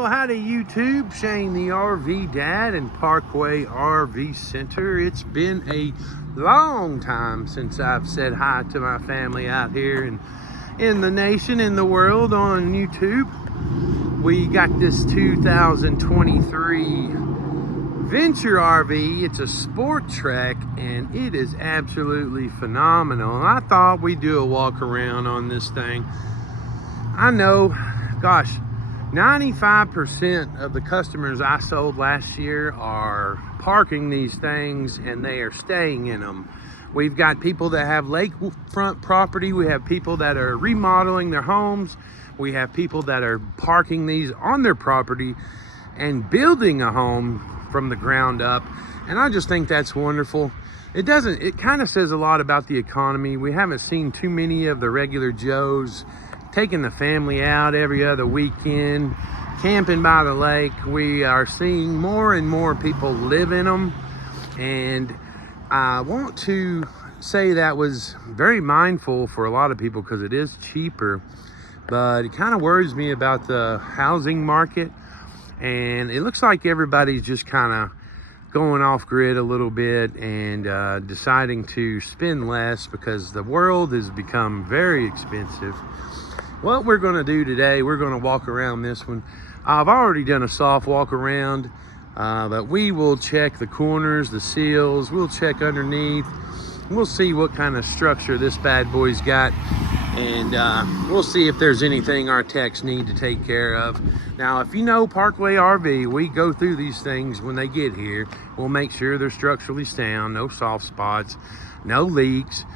Well, howdy YouTube, Shane the RV Dad in Parkway RV Center. It's been a long time since I've said hi to my family out here and in the nation, in the world on YouTube. We got this 2023 Venture RV. It's a SportTrek and it is absolutely phenomenal. And I thought we'd do a walk around on this thing. I know, gosh, 95% of the customers I sold last year are parking these things and they are staying in them. We've got people that have lakefront property. We have people that are remodeling their homes. We have people that are parking these on their property and building a home from the ground up. And I just think that's wonderful. It kind of says a lot about the economy. We haven't seen too many of the regular Joes taking the family out every other weekend, camping by the lake. We are seeing more and more people live in them. And I want to say that was very mindful for a lot of people because it is cheaper, but it kind of worries me about the housing market. And it looks like everybody's just kind of going off grid a little bit and deciding to spend less because the world has become very expensive. What we're going to do today, we're going to walk around this one. I've already done a soft walk around, but we will check the corners, the seals, we'll check underneath. We'll see what kind of structure this bad boy's got, and we'll see if there's anything our techs need to take care of. Now, if you know Parkway RV, we go through these things when they get here. We'll make sure they're structurally sound, no soft spots, no leaks.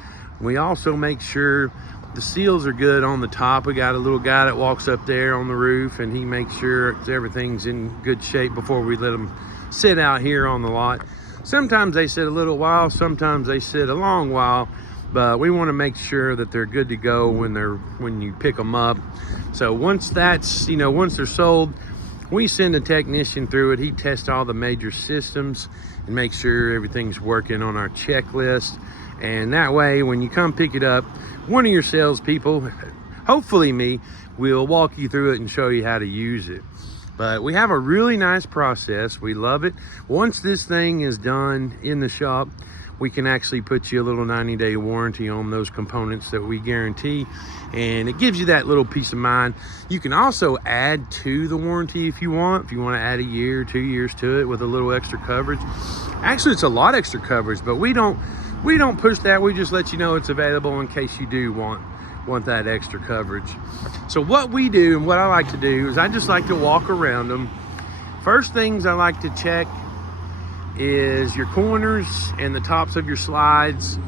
We also make sure the seals are good on the top. We got a little guy that walks up there on the roof and he makes sure everything's in good shape before we let them sit out here on the lot. Sometimes they sit a little while, sometimes they sit a long while, but we want to make sure that they're good to go when you pick them up. So once that's, once they're sold, we send a technician through it. He tests all the major systems and make sure everything's working on our checklist. And that way, when you come pick it up, one of your salespeople, hopefully me, will walk you through it and show you how to use it. But we have a really nice process. We love it. Once this thing is done in the shop, we can actually put you a little 90-day warranty on those components that we guarantee. And it gives you that little peace of mind. You can also add to the warranty if you want. If you want to add a year or 2 years to it with a little extra coverage. Actually, it's a lot extra coverage, but we don't push that. We just let you know it's available in case you do want that extra coverage. So what we do and what I like to do is I just like to walk around them. First things I like to check is your corners and the tops of your slides.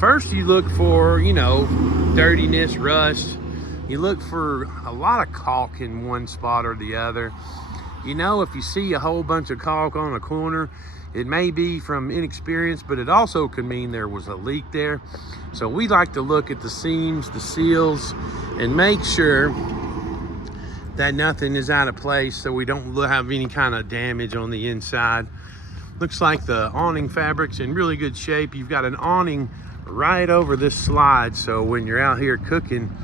First you look for, dirtiness, rust. You look for a lot of caulk in one spot or the other. If you see a whole bunch of caulk on a corner, it may be from inexperience, but it also could mean there was a leak there. So we like to look at the seams, the seals, and make sure that nothing is out of place so we don't have any kind of damage on the inside. Looks like the awning fabric's in really good shape. You've got an awning right over this slide, so when you're out here cooking,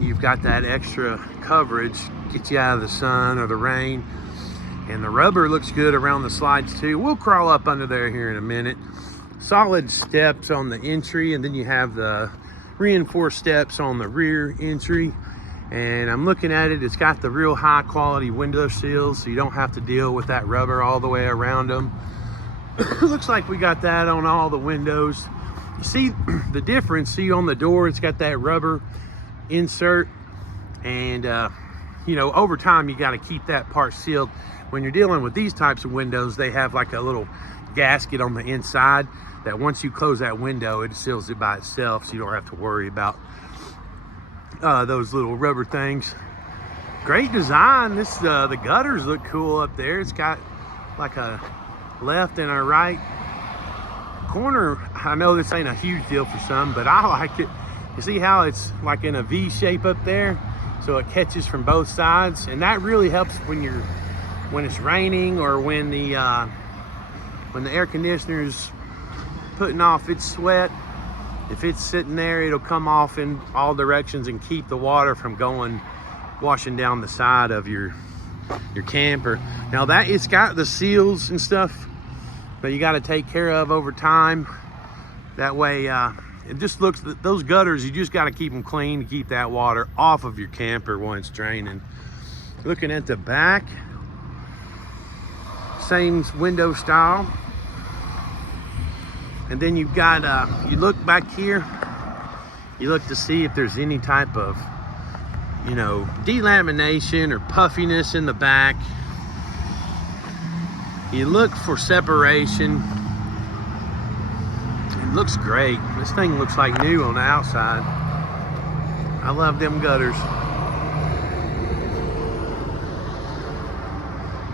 you've got that extra coverage, get you out of the sun or the rain. And the rubber looks good around the slides too. We'll crawl up under there here in a minute. Solid steps on the entry, and then you have the reinforced steps on the rear entry. And I'm looking at it, it's got the real high quality window sills, so you don't have to deal with that rubber all the way around them. Looks like we got that on all the windows. You see the difference, see on the door, it's got that rubber insert. And over time, you got to keep that part sealed. When you're dealing with these types of windows, they have like a little gasket on the inside that once you close that window, it seals it by itself, so you don't have to worry about those little rubber things. Great design. The gutters look cool up there. It's got like a left and a right corner. I know this ain't a huge deal for some, but I like it. You see how it's like in a V shape up there? So it catches from both sides, and that really helps when it's raining or when the air conditioner's putting off its sweat. If it's sitting there, it'll come off in all directions and keep the water from washing down the side of your your camper. Now that it's got the seals and stuff, but you got to take care of over time. That way, it just looks, those gutters, you just got to keep them clean to keep that water off of your camper when it's draining. Looking at the back, same window style. And then you've got, you look back here, you look to see if there's any type of, you know, delamination or puffiness in the back. You look for separation. It looks great. This thing looks like new on the outside. I love them gutters.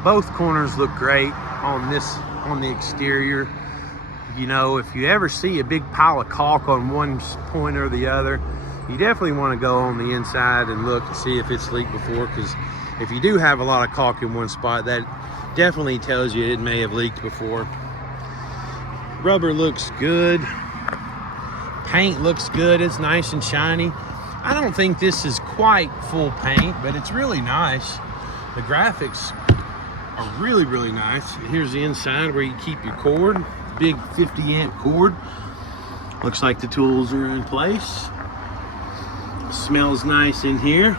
Both corners look great on the exterior. You know, if you ever see a big pile of caulk on one point or the other, you definitely want to go on the inside and look and see if it's leaked before, because if you do have a lot of caulk in one spot, that definitely tells you it may have leaked before. Rubber looks good. Paint looks good. It's nice and shiny. I don't think this is quite full paint, but it's really nice. The graphics are really, really nice. And here's the inside where you keep your cord. Big 50 amp cord. Looks like the tools are in place. It smells nice in here.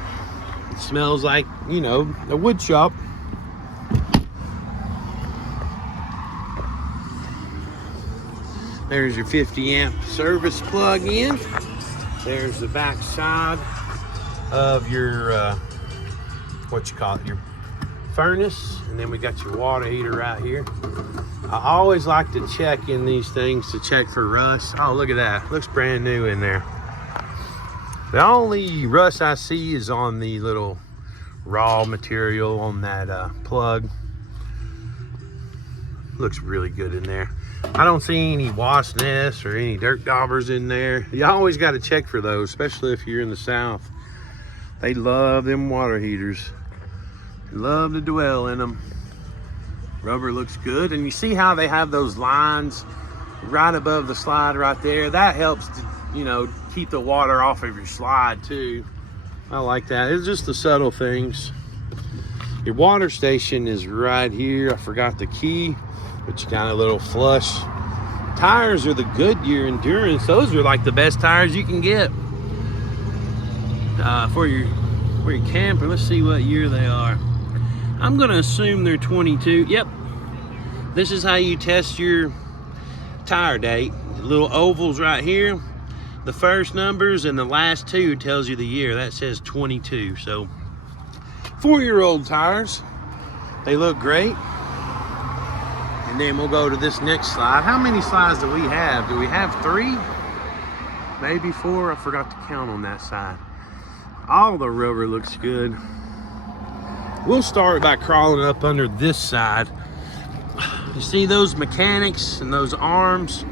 It smells like, you know, a wood shop. There's your 50 amp service plug in. There's the back side of your what you call it, your furnace. And then we got your water heater right here. I always like to check in these things to check for rust. Oh, look at that. Looks brand new in there. The only rust I see is on the little raw material on that plug. Looks really good in there. I don't see any wasp nests or any dirt daubers in there. You always got to check for those, especially if you're in the South. They love them water heaters. They love to dwell in them. Rubber looks good, and you see how they have those lines right above the slide right there. That helps to, you know, keep the water off of your slide too. I like that. It's just the subtle things. Your water station is right here. I forgot the key, but you got a little flush. Tires are the Goodyear Endurance. Those are like the best tires you can get for your camper. Let's see what year they are. I'm gonna assume they're 22. Yep. This is how you test your tire date. The little ovals right here. The first numbers and the last two tells you the year. That says 22. So 4-year-old tires. They look great. And then we'll go to this next slide. How many slides do we have? Do we have 3? Maybe 4? I forgot to count on that side. All the rubber looks good. We'll start by crawling up under this side. You see those mechanics and those arms?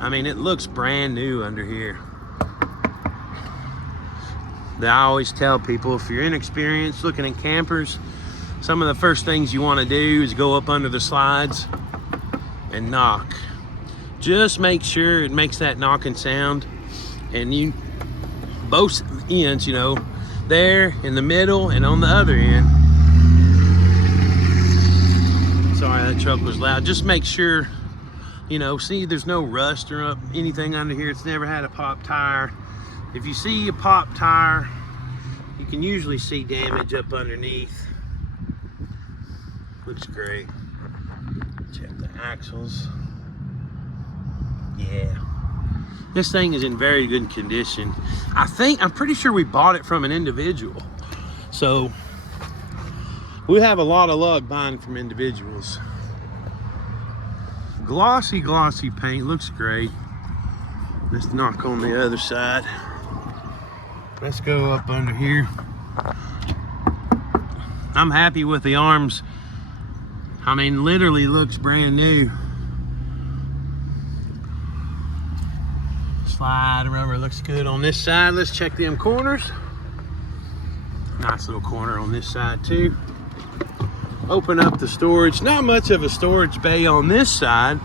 I mean, it looks brand new under here. I always tell people, if you're inexperienced looking at campers, some of the first things you want to do is go up under the slides and knock. Just make sure it makes that knocking sound. And you, both ends, you know, there in the middle and on the other end. Sorry, that truck was loud. Just make sure, you know, see there's no rust or anything under here. It's never had a pop tire. If you see a pop tire, you can usually see damage up underneath. Looks great. Check the axles. Yeah. This thing is in very good condition. I'm pretty sure we bought it from an individual. So we have a lot of luck buying from individuals. Glossy, glossy paint. Looks great. Let's knock on the other side. Let's go up under here. I'm happy with the arms. I mean, literally looks brand new. Slide rubber looks good on this side. Let's check them corners. Nice little corner on this side too. Open up the storage. Not much of a storage bay on this side.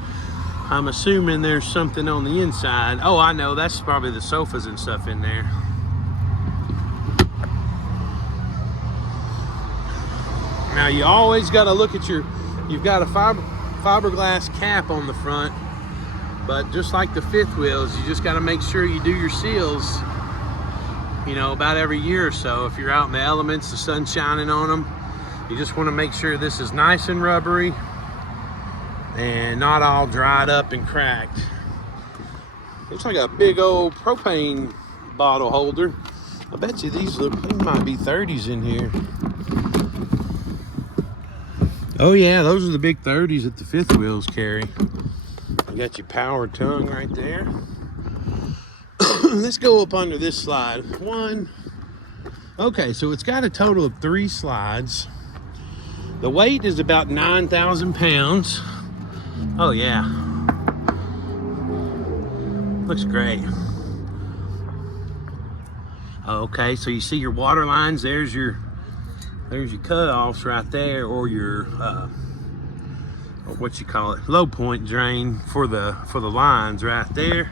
I'm assuming there's something on the inside. Oh, I know, that's probably the sofas and stuff in there. Now you always got to look at you've got a fiberglass cap on the front, but just like the fifth wheels, you just got to make sure you do your seals, you know, about every year or so. If you're out in the elements, the sun's shining on them, you just want to make sure this is nice and rubbery and not all dried up and cracked. Looks like a big old propane bottle holder. I bet you these might be 30s in here. Oh yeah, those are the big 30s that the fifth wheels carry. You got your power tongue right there. Let's go up under this slide. One. Okay, so it's got a total of 3 slides. The weight is about 9,000 pounds. Oh yeah. Looks great. Okay, so you see your water lines. There's your cutoffs right there, or your what you call it, low point drain for the lines right there.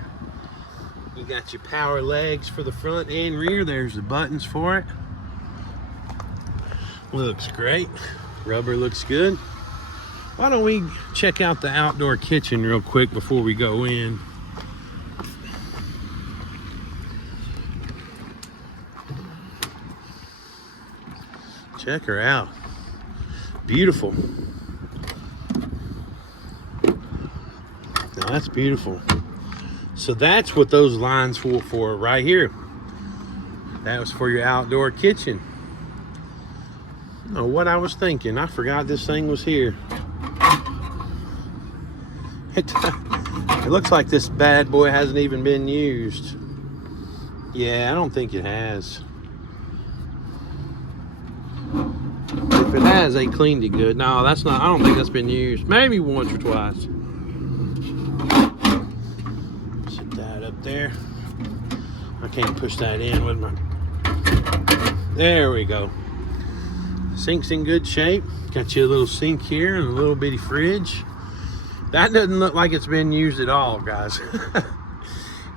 You got your power legs for the front and rear. There's the buttons for it. Looks great. Rubber looks good. Why don't we check out the outdoor kitchen real quick before we go in? Check her out. Beautiful. Now that's beautiful. So that's what those lines were for right here. That was for your outdoor kitchen. Oh, what I was thinking. I forgot this thing was here. It looks like this bad boy hasn't even been used. Yeah, I don't think it has. If it has, they cleaned it good. No, that's not. I don't think that's been used. Maybe once or twice. Sit that up there. I can't push that in with my. There we go. Sink's in good shape. Got you a little sink here and a little bitty fridge. That doesn't look like it's been used at all, guys.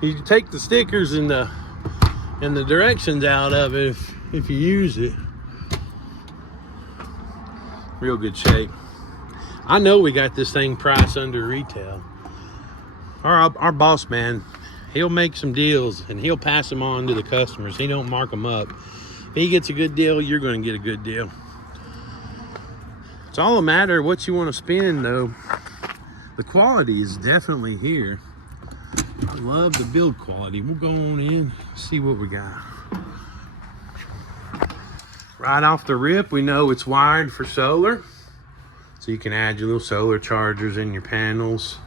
You take the stickers and the directions out of it if you use it. Real good shape. I know we got this thing priced under retail. Our boss man, he'll make some deals and he'll pass them on to the customers. He don't mark them up. If he gets a good deal, you're going to get a good deal. It's all a matter of what you want to spend, though. The quality is definitely here. I love the build quality. We'll go on in, see what we got. Right off the rip, we know it's wired for solar. So you can add your little solar chargers in your panels.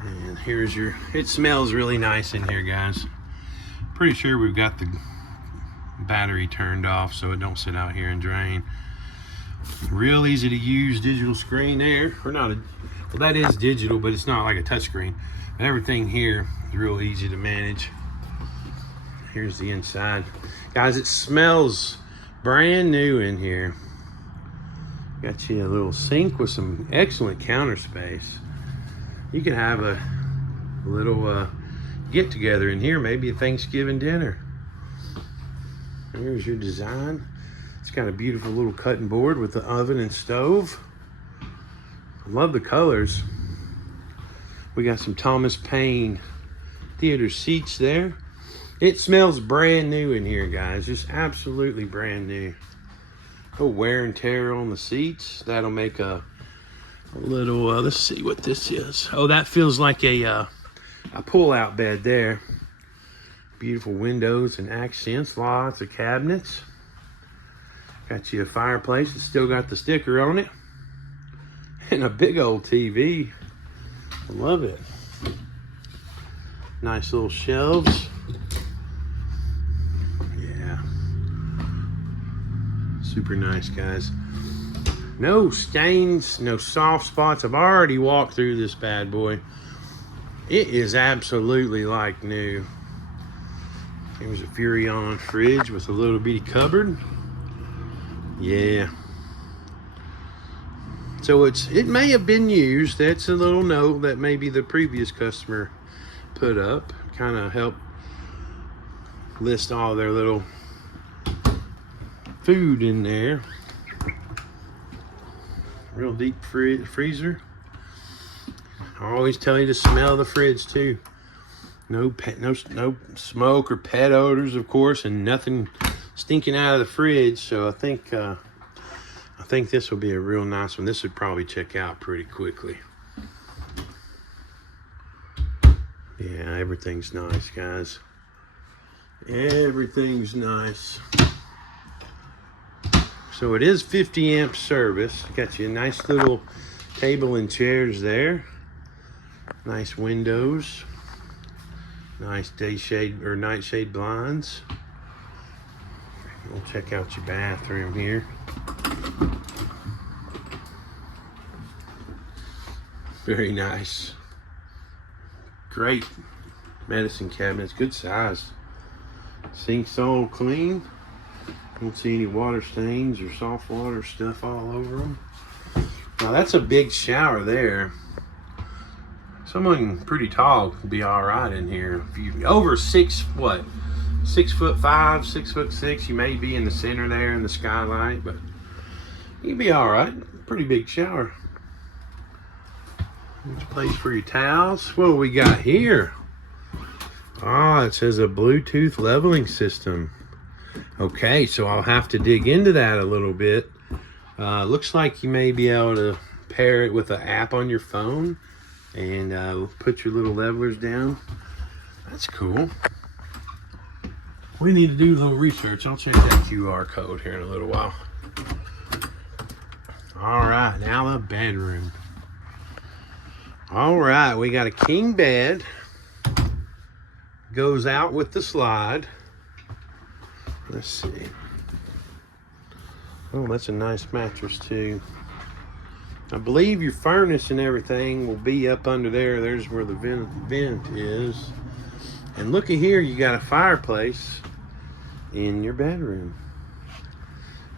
And here's it smells really nice in here, guys. Pretty sure we've got the battery turned off so it don't sit out here and drain. Real easy to use digital screen there. Or not well, that is digital, but it's not like a touch screen. Everything here is real easy to manage. Here's the inside. Guys, it smells brand new in here. Got you a little sink with some excellent counter space. You could have a little get together in here, maybe a Thanksgiving dinner. Here's your design. It's got a beautiful little cutting board with the oven and stove. I love the colors. We got some Thomas Paine theater seats there. It smells brand new in here, guys. Just absolutely brand new. No wear and tear on the seats. That'll make a little, let's see what this is. Oh, that feels like a pull-out bed there. Beautiful windows and accents, lots of cabinets. Got you a fireplace that's still got the sticker on it. And a big old TV. I love it. Nice little shelves. Yeah. Super nice, guys. No stains, no soft spots. I've already walked through this bad boy. It is absolutely like new. Here's a Furrion fridge with a little bitty cupboard. Yeah. So it may have been used. That's a little note that maybe the previous customer put up. Kind of help list all their little food in there. real deep freezer. I always tell you to smell the fridge too. No smoke or pet odors, of course, and nothing stinking out of the fridge. So I think this will be a real nice one. This would probably check out pretty quickly. Yeah, everything's nice, guys. Everything's nice. So it is 50 amp service. Got you a nice little table and chairs there. Nice windows. Nice day shade or night shade blinds. We'll check out your bathroom here. Very nice. Great medicine cabinets, good size. Sink's all clean. Don't see any water stains or soft water stuff all over them. Now that's a big shower there. Someone pretty tall could be all right in here. If you over 6'5", 6'6", you may be in the center there in the skylight, but you'd be all right. Pretty big shower. There's a place for your towels. What do we got here? Ah, it says a Bluetooth leveling system. Okay, so I'll have to dig into that a little bit. Looks like you may be able to pair it with an app on your phone and put your little levelers down. That's cool. We need to do a little research. I'll check that QR code here in a little while. All right, now the bedroom. All right, we got a king bed. Goes out with the slide. Let's see. Oh, that's a nice mattress too. I believe your furnace and everything will be up under there. There's where the vent is. And looky here, you got a fireplace in your bedroom.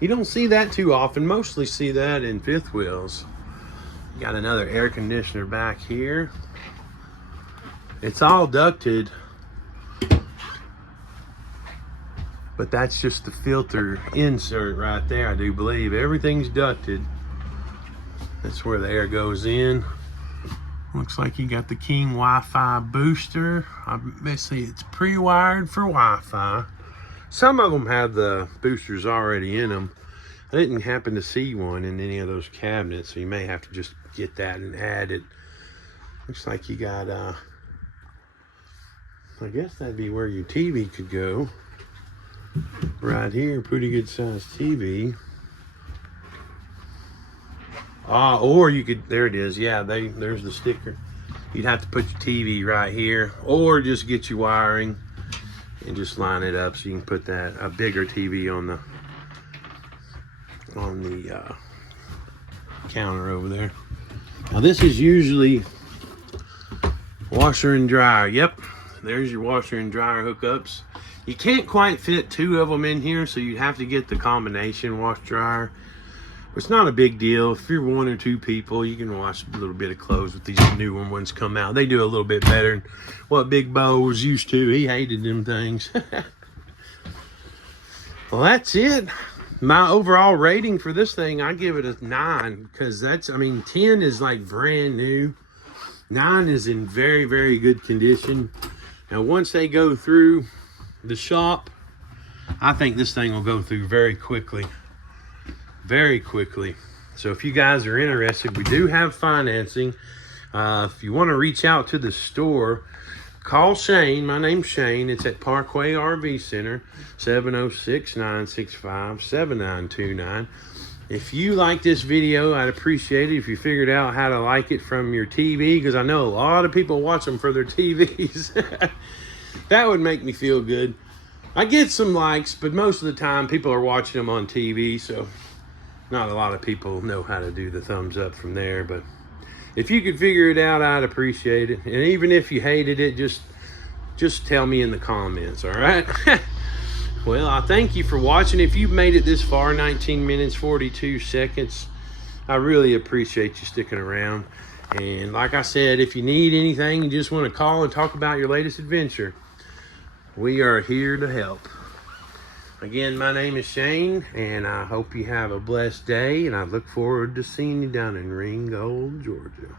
You don't see that too often. Mostly see that in fifth wheels. You got another air conditioner back here. It's all ducted, but that's just the filter insert right there. I do believe everything's ducted. That's where the air goes in. Looks like you got the King Wi-Fi booster. Basically, it's pre-wired for Wi-Fi. Some of them have the boosters already in them. I didn't happen to see one in any of those cabinets, so you may have to just get that and add it. Looks like you got, I guess that'd be where your TV could go. Right here, pretty good sized TV. Or you could, there it is. Yeah, there's the sticker. You'd have to put your TV right here, or just get your wiring and just line it up so you can put that, a bigger TV on the counter over there. Now this is usually washer and dryer. Yep, there's your washer and dryer hookups. You can't quite fit two of them in here, so you have to get the combination wash dryer. It's not a big deal. If you're one or two people, you can wash a little bit of clothes with these newer ones come out. They do a little bit better than what Big Bo was used to. He hated them things. Well, that's it. My overall rating for this thing, I give it a 9, because that's, I mean, 10 is like brand new. 9 is in very, very good condition. Now, once they go through the shop, I think this thing will go through very quickly. Very quickly. So if you guys are interested, we do have financing. If you want to reach out to the store, call Shane. My name's Shane. It's at Parkway RV Center, 706-965-7929. If you like this video, I'd appreciate it if you figured out how to like it from your TV, because I know a lot of people watch them for their TVs. That would make me feel good. I get some likes, but most of the time people are watching them on TV, so not a lot of people know how to do the thumbs up from there. But if you could figure it out, I'd appreciate it. And even if you hated it, just tell me in the comments, all right? Well, I thank you for watching. If you've made it this far, 19 minutes, 42 seconds, I really appreciate you sticking around. And like I said, if you need anything, you just want to call and talk about your latest adventure, we are here to help. Again, my name is Shane, and I hope you have a blessed day, and I look forward to seeing you down in Ringgold, Georgia.